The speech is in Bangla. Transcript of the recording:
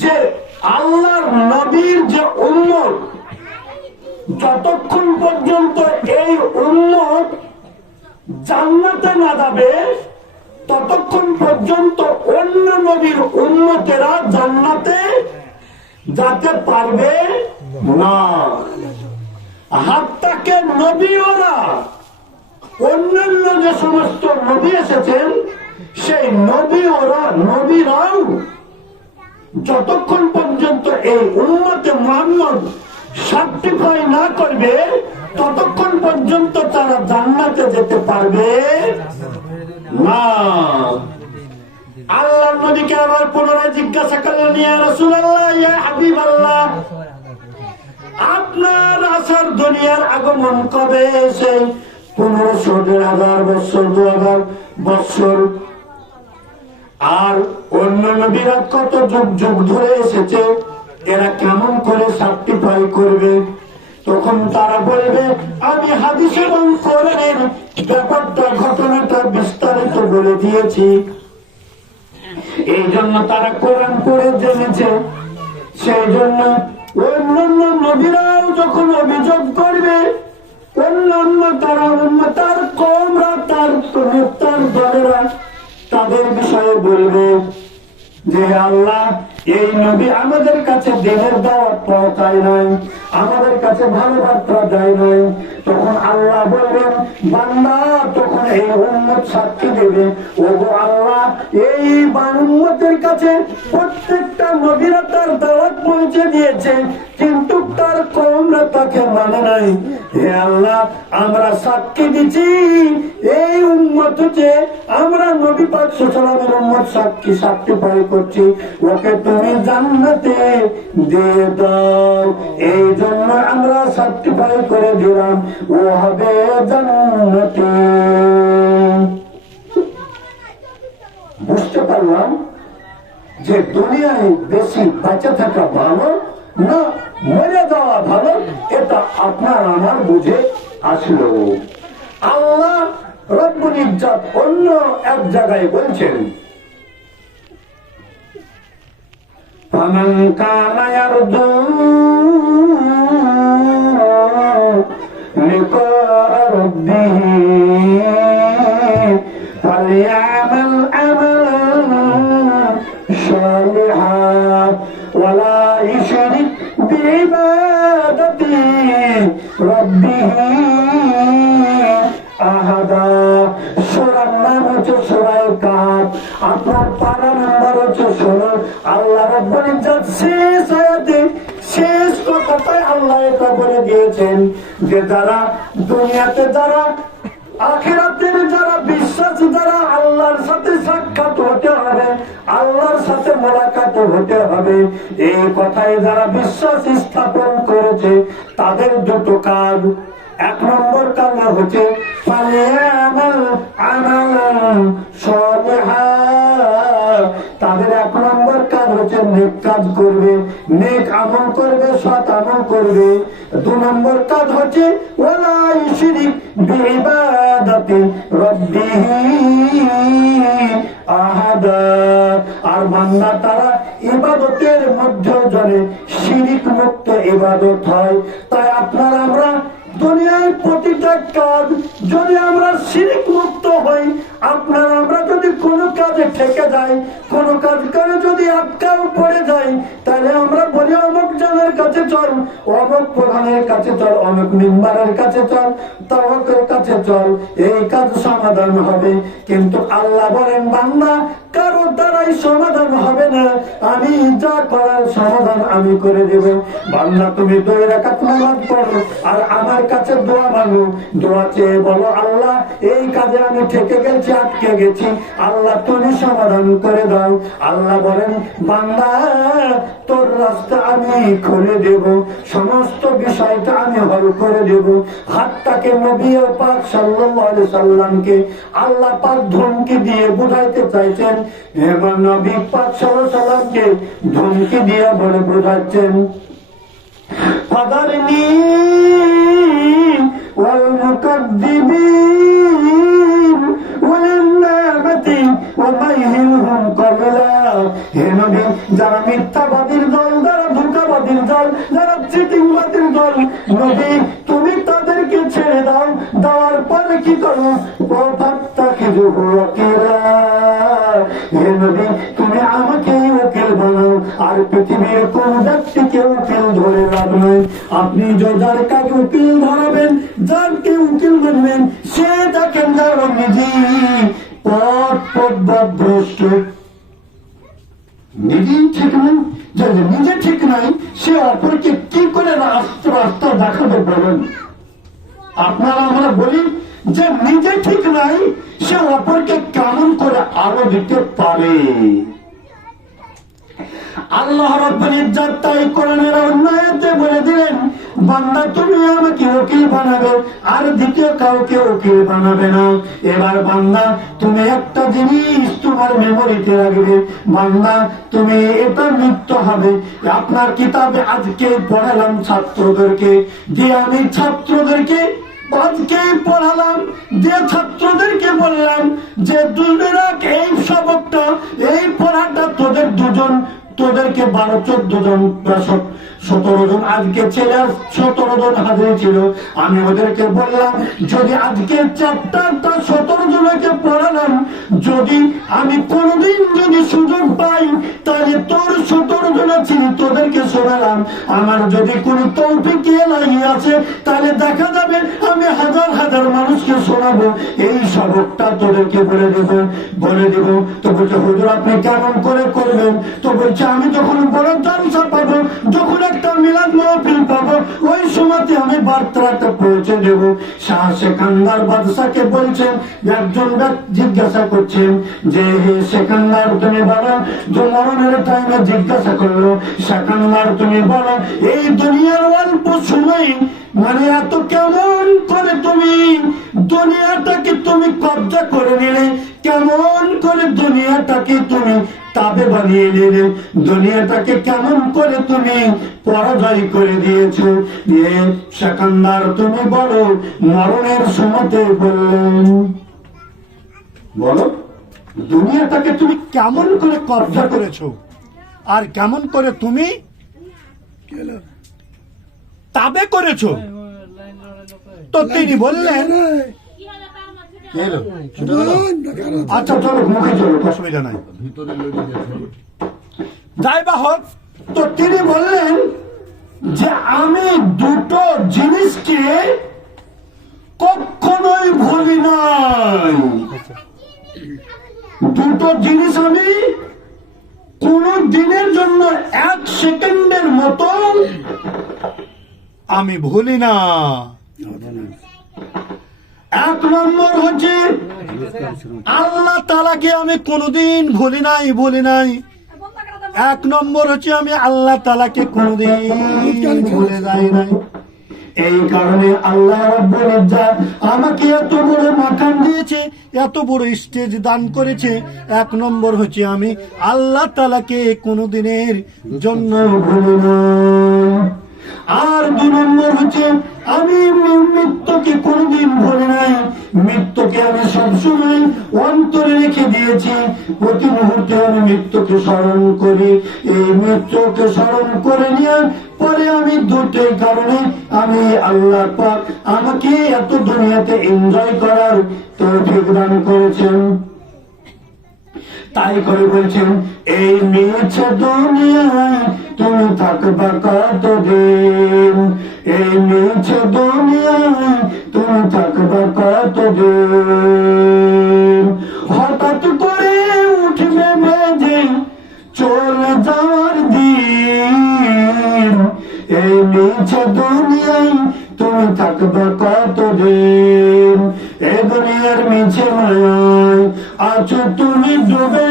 যে আল্লাহর নবীর যে উম্মত, যতক্ষণ পর্যন্ত এই উম্মত জান্নাতে না যাবে ততক্ষণ পর্যন্ত অন্য নবীর উম্মতেরা জান্নাতে যেতে পারবে না। হাত্তাকে নবীরা, অন্যান্য যে সমস্ত নবী এসেছেন সেই নবীরাও যতক্ষণ পর্যন্ত এই উম্মতে মুহাম্মদ সার্টিফাই না করবে ততক্ষণ পর্যন্ত তারা জান্নাতে যেতে পারবে না। আল্লাহ নবীকে আবার পুনরায় জিজ্ঞাসা করলেন, ইয়া রাসূলুল্লাহ, ইয়া হাবিবাল্লাহ, আপনার আসার দুনিয়ার আগমন কবে? এসে 1500, 1000 বছর, 2000 বছর। আর অন্য নবীরা কত যুগ যুগ ধরে এসেছে, এরা কেমন করে সার্টিফাই করবে? তখন তারা বলবে, আমি হাদিস এবং কোরআনের ব্যাপারটা, ঘটনাটা বিস্তারিত বলে দিয়েছি। এই জন্য তারা কোরআন পড়ে জেনেছে। সেই জন্য অন্যান্য নবীরাও যখন অভিযোগ করবে, অন্যান্য তার কওমরা, তার দলেরা তাদের বিষয়ে বলবে যে আল্লাহ, এই নবী আমাদের কাছে দিনের দাওয়াত পৌঁছায় নাই, আমাদের কাছে ভালো বার্তা দেয় নাই। তখন আল্লাহ বলবেন, বান্দা তখন এই উম্মত সাক্ষী দেবে, ওগো আল্লাহ, এই উম্মতের কাছে প্রত্যেকটা নবীরা তার দাওয়াত পৌঁছে দিয়েছে, কিন্তু তার কওমরা তাকে মানে নাই। হে আল্লাহ, আমরা সাক্ষী দিচ্ছি এই উম্মত যে আমরা নবী পাক সাল্লাল্লাহু আলাইহি ওয়াসাল্লামের উম্মত সার্টিফাই করছি, ওকে তুমি জান্নাতে দিয়ে দাও। এই জন্য আমরা সার্টিফাই করে দিলাম, ও হবে জান্নাতে। বুঝতে পারলাম যে দুনিয়ায় বেশি বেঁচে থাকা ভালো না মরে যাওয়া ভালো, এটা আপনার আমার বুঝে আসলো। আল্লাহ রব্বুল ইজ্জত অন্য এক জায়গায় বলছেন, ফামান কানা ইয়ারজু লিকা রাব্বিহি ফালইআমাল আমালান সালিহান ওয়ালা ইউশরিক বিইবাদাতি রাব্বিহি আহাদা। সূরার নাম হচ্ছে সূরা কাহফ। আপনার পারা নাম্বার হচ্ছে 16। আল্লাহ রাব্বুল ইজ্জত শেষ আয়াতে শেষ কথাটাই আল্লাহ এটা বলে দিয়েছেন যে যারা দুনিয়াতে, যারা আখিরাতের যারা বিশ্বাসী, যারা আল্লাহর সাথে সাক্ষাৎ হতে হবে, আল্লাহর সাথে মোলাকাত হতে হবে, এই কথায় যারা বিশ্বাস স্থাপন করেছে তাদের দুটো কাজ। এক নম্বর কাজ হচ্ছে তাদের এক নম্বর কাজ হচ্ছে নেক কাজ করবে, নেক আমল করবে, সৎ আমল করবে। 2 নম্বর কাজ হচ্ছে ওয়ালা ইউশরিক বিইবাদাতি রাব্বিহি আহাদা। আর বান্দা তারা ইবাদতের মধ্যে জানে শিরিক মুক্ত ইবাদত হয়। তাই আপনারা আমরা দুনিয়ায় প্রতিটা কাজ যদি আমরা শিরিক মুক্ত হই, আপনার আমরা যদি কোনো কাজে ঠেকে যাই, কোনো কাজ করে যদি আটকাও পড়ে যাই, তাহলে আমরা বলি অমুক জনের কাছে চল, অমুক প্রধানের কাছে চল, অমুক মেম্বারের কাছে চল, তাওয়াক্কের কাছে চল, এই কাজ সমাধান হবে। কিন্তু আল্লাহ বলেন, বান্দা কারো দ্বারাই সমাধান হবে না, আমি যা করার সমাধান আমি করে দেব। বান্দা তুমি 2 রাকাত নামাজ পড়ো আর আমার কাছে দোয়া মাগো, দোয়া চেয়ে বলো, আল্লাহ এই কাজে আমি ঠেকে গেছি, আটকে গেছি, আল্লাহ তুমি সমাধান করে দাও। আল্লাহ বলেন, বান্দা তোর রাস্তা আমি খুলে দেব, সমস্ত বিষয়টা আমি হল করে দেব। হাতটাকে নবী পাক সাল্লাল্লাহু আলাইহি সাল্লামকে আল্লাহ পাক ধমকি দিয়ে বুঝাইতে চাইছেন, এবার নবী পাক সাল্লাল্লাহু আলাইহি সাল্লামকে ধমকি দিয়ে বলে বোঝাচ্ছেন, ফাদারনি ওয়াল মুকাদ্দিবিন ওয়াল নামাতি ওয়া মাইহিলহুম কলিলা। হে নবী, যারা মিথ্যাবাদীর দল, যারা ধোঁকাবাদীর দল, যারা চিটিংবাদীর দল, নবী তুমি তাদেরকে ছেড়ে দাও। দেওয়ার পরে কি করো? হে নবী, তুমি আমাকে উকিল বানাও, আর পৃথিবীর কোন ব্যক্তিকে উকিল ধরে লাভ নাই। আপনি যার কাকে উকিল ধরাবেন, যারকে উকিল মানবেন, সে দেখেন যার নিজেই পথভ্রষ্ট, নিজেই ঠিক নাই। যে নিজে ঠিক নাই, সে অপরকে কি করে রাস্তা দেখাবে বলেন? আপনারা আমরা বলি যে নিজে ঠিক নাই, সে অপরকে কেমন করে আলো দিতে পারে? আল্লাহ রাব্বুল ইজ্জত তাই কোরআনের অন্যায়তে বলে দিলেন, বান্দা তুমি আমাকে উকিল বানাবে, আর দ্বিতীয় কাউকে উকিল বানাবে না। এবার বান্দা তুমি একটা জিনিস তোমার মেমোরিতে রাখবে, বান্দা তুমি এটা লিখতে হবে। আপনার কিতাবে আজকে পড়ালাম ছাত্রদেরকে, যে আমি ছাত্রদেরকে আজকে পড়ালাম, যে ছাত্রদেরকে বললাম যে দুজনেরা এই সবকটা, এই পড়াটা তোদেরকে 12-14 জন 17 জন আজকে ছেলে 17 জন হাজির ছিল। আমি ওদেরকে বললাম, যদি আজকে চ্যাপ্টারটা 17 জনকে পড়ালাম, যদি আমি কোনদিন যদি সুযোগ পাই, তাহলে তোর 17 জন ছিল তোদেরকে শোনালাম। আমার যদি কোন তৌফিক ইলাহি আছে, তাহলে দেখা যাবে আমি হাজার হাজার মানুষকে শোনাবো। এই সবকটা তোদেরকে বলে দেব। তো বলছে, হুজুর আপনি কেমন করে করবেন? তো বলছে, আমি যখন বড় জালসা পাবো, যখন একটা মিলাদ মাহফিল পাবো, ওই সময়তে আমি বার্তাটা পৌঁছে দেব। শাহ সেকান্দার বাদশাকে বলছেন, একজন জিজ্ঞাসা করছেন যে হে সেকান্দার তুমি বলো, যে মরণের টাইমে জিজ্ঞাসা করলো, সেকান্দার তুমি বলো, এই দুনিয়ার অল্প সময় মানে এত কেমন করে তুমি দুনিয়াটাকে তুমি কব্জা করে নিলে, কেমন করে দুনিয়াটাকে তুমি তাবে বানিয়ে নিলে, দুনিয়াটাকে কেমন করে তুমি পরাজয় করে দিয়েছো। দিয়ে সেকান্দার তুমি বলো, মরণের সময়তে বললেন, বলো দুনিয়াটাকে তুমি কেমন করে কব্জা করেছো, আর কেমন করে তুমি তাবে করেছো। তো তিনি বললেন, আচ্ছা চলো মুখে চলো, অসুবিধা নাই, যাই বা হোক। তো তিনি বললেন যে আমি দুটো জিনিসকে কখনোই ভুলি নাই, দুটো জিনিস আমি কোন দিনের জন্য 1 সেকেন্ডের মতো আমি ভুলি না। 1 নম্বর হচ্ছে আল্লাহ তাআলাকে আমি কোনদিন ভুলি নাই। 1 নম্বর হচ্ছে আমি আল্লাহ তাআলাকে কোনদিন ভুলে যাই নাই। এই কারণে আল্লাহ রাব্বুল ইজ্জত আমাকে এত বড় মাকাম দিয়েছে, এত বড় স্টেজ দান করেছে। 1 নম্বর হচ্ছে আমি আল্লাহ তাআলাকে কোনদিনের জন্য ভুলি না। আর 2 নম্বর হচ্ছে আমি মৃত্যুকে কোনদিন ভুলি নাই। মৃত্যুকে আমি সবসময় অন্তরে রেখে দিয়েছি, প্রতি মুহূর্তে আমি মৃত্যুকে স্মরণ করি। এই মৃত্যুকে স্মরণ করে নিয়ে পরে আমি দুটোই কারণে আমি আল্লাহ পাক আমাকে এত দুনিয়াতে এনজয় করার তৌফিক দান করেছেন। তাই করে বলছেন, এই মিছে দুনিয়ায় তুমি থাকবা কতদিন, এই মিছে দুনিয়ায় তুমি থাকবা কতদিন, হঠাৎ করে উঠবে বেজে চলে যাওয়ার দিন, এই মিছে দুনিয়ায় তুমি থাকবা কতদিন, এ দুনিয়ার মিছে মায়ায় আছো তুমি ডুবে।